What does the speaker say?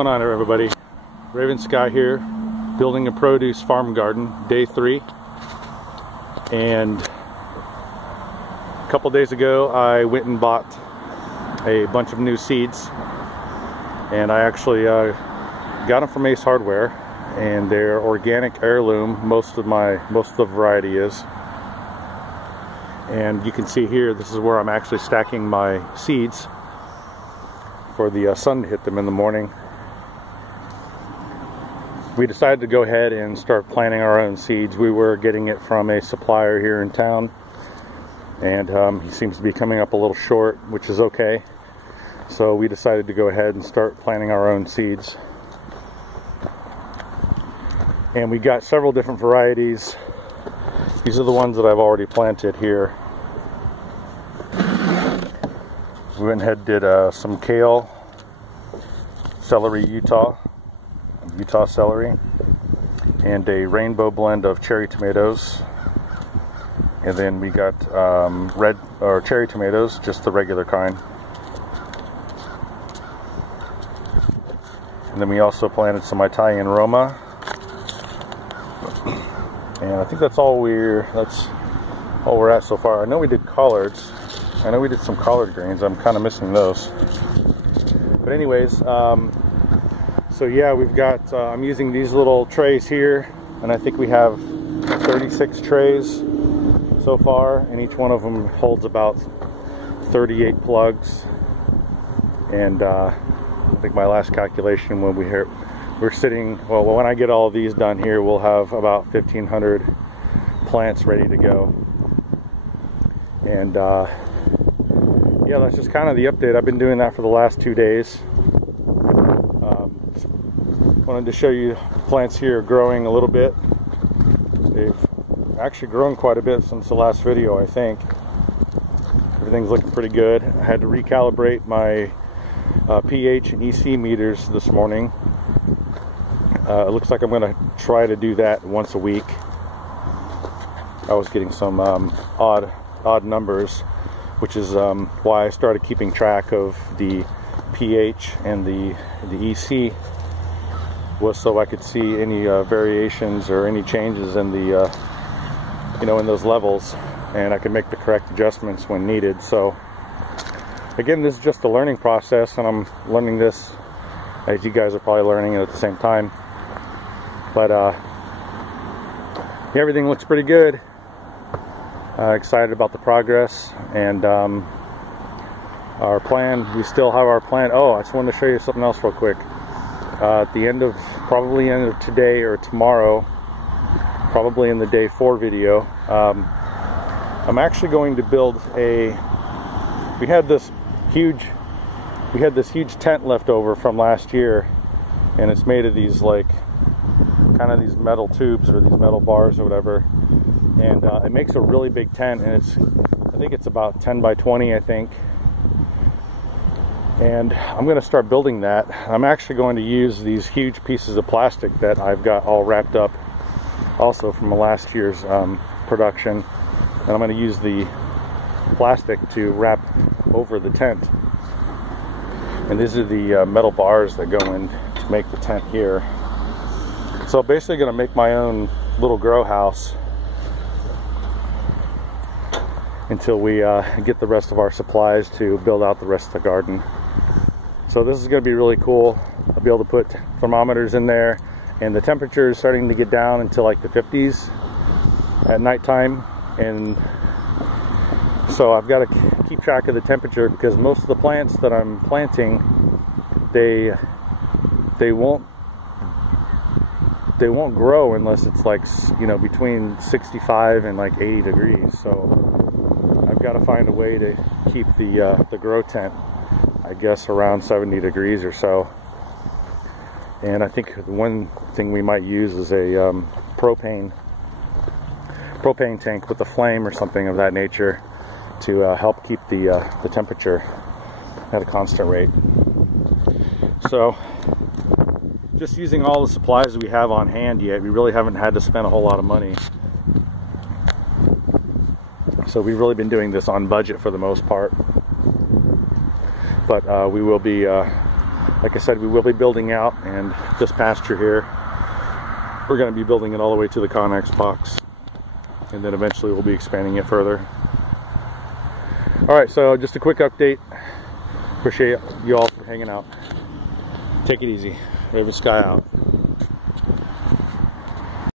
What's going on, everybody? RavenSky here, building a produce farm garden, day 3. And a couple days ago I went and bought a bunch of new seeds, and I actually got them from Ace Hardware, and they're organic heirloom. Most of the variety is. And you can see here, this is where I'm actually stacking my seeds for the sun to hit them in the morning. We decided to go ahead and start planting our own seeds. We were getting it from a supplier here in town, and he seems to be coming up a little short, which is okay. So we decided to go ahead and start planting our own seeds. And we got several different varieties. These are the ones that I've already planted here. We went ahead and did some kale, celery, Utah celery, and a rainbow blend of cherry tomatoes. And then we got red or cherry tomatoes, just the regular kind. And then we also planted some Italian Roma. And I think that's all we're at so far. I know we did collards. I know we did some collard greens. I'm kind of missing those. But anyways, so yeah, we've got, I'm using these little trays here, and I think we have 36 trays so far, and each one of them holds about 38 plugs. And I think my last calculation when we're sitting, well, when I get all of these done here, we'll have about 1,500 plants ready to go. And yeah, that's just kind of the update. I've been doing that for the last 2 days. Wanted to show you the plants here growing a little bit. They've actually grown quite a bit since the last video, I think. Everything's looking pretty good. I had to recalibrate my pH and EC meters this morning. It looks like I'm going to try to do that once a week. I was getting some odd numbers, which is why I started keeping track of the pH and the EC, was so I could see any variations or any changes in the in those levels, and I could make the correct adjustments when needed. So again, this is just a learning process, and I'm learning this as you guys are probably learning it at the same time. But yeah, everything looks pretty good. Excited about the progress, and our plan, we still have our plan. Oh, I just wanted to show you something else real quick. At the end of, probably end of today or tomorrow, probably in the day 4 video, I'm actually going to build we had this huge tent left over from last year, and it's made of these kind of these metal tubes or these metal bars or whatever. And it makes a really big tent, and I think it's about 10 by 20, I think. And I'm going to start building that. I'm actually going to use these huge pieces of plastic that I've got all wrapped up also from last year's production. And I'm going to use the plastic to wrap over the tent. And these are the metal bars that go in to make the tent here. So basically going to make my own little grow house until we get the rest of our supplies to build out the rest of the garden. So this is going to be really cool. I'll be able to put thermometers in there, and the temperature is starting to get down into like the 50s at nighttime. And so I've got to keep track of the temperature, because most of the plants that I'm planting, they won't grow unless it's like, between 65 and like 80 degrees. So I've got to find a way to keep the grow tent, I guess, around 70 degrees or so. And I think one thing we might use is a propane tank with a flame or something of that nature to help keep the temperature at a constant rate. So just using all the supplies we have on hand yet, we really haven't had to spend a whole lot of money. So we've really been doing this on budget for the most part. But we will be like I said, we will be building out, and this pasture here, we're going to be building it all the way to the Connex box, and then eventually we'll be expanding it further. Alright, so just a quick update. Appreciate you all for hanging out. Take it easy. RavenSky out.